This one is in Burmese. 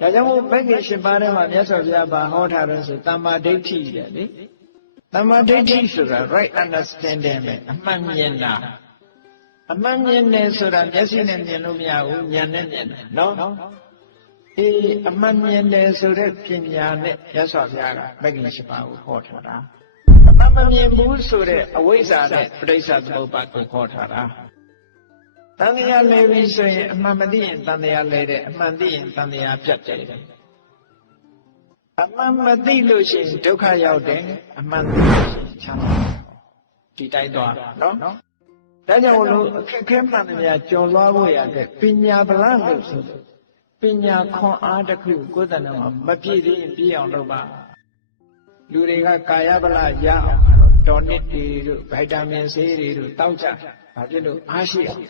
ဒါကြောင့်မို့မဂ္ဂင်၈ပါးထဲမှာမြတ်စွာဘုရားဘာဟောထားလို့ဆိုတမ္မာဒိဋ္ဌိတဲ့လေတမ္မာဒိဋ္ဌိဆိုတာ right understanding ပဲအမှန်မြင်တာအမှန်မြင်တယ်ဆိုတာမျက်စိနဲ့မြင်လို့မရဘူးဉာဏ်နဲ့မြင်တယ်နော်အေးအမှန်မြင်တယ်ဆိုတဲ့ပညာနဲ့မြတ်စွာဘုရားကမဂ္ဂင်၈ပါးကိုဟောထားတာအမှန်မမြင်ဘူးဆိုတဲ့အဝိဇ္ဇာနဲ့ပြိဿသမုပ္ပါဒ်ကိုဟောထားတာ တန်တရားလဲပြီဆိုရင်အမှန်မသိရင်တန်တရားလဲတယ်အမှန်သိရင်တန်တရားပြတ်တယ်အမှန်မသိလို့ရှိရင်ဒုက္ခရောက်တယ်အမှန်သိလို့ရှိရင်ချမ်းသာတယ်ဒီတိုင်းသွားနော်ဒါကြောင့်လို့အခက်ခဲမှန်များကြော်လွှားဖို့ရတဲ့ပညာဗလလို့ဆိုတယ်ပညာခွန်အားတစ်ခုကိုယ်တဏ္ဍာမှာမပြည့်သေးရင်ပြည့်အောင်လုပ်ပါလူတွေကကာယဗလရအောင်တော့ဒေါ်နစ်တွေတို့ဗိုက်တာမင်ဆေးတွေတို့တောက်ကြဘာဖြစ်လို့အားရှိအောင်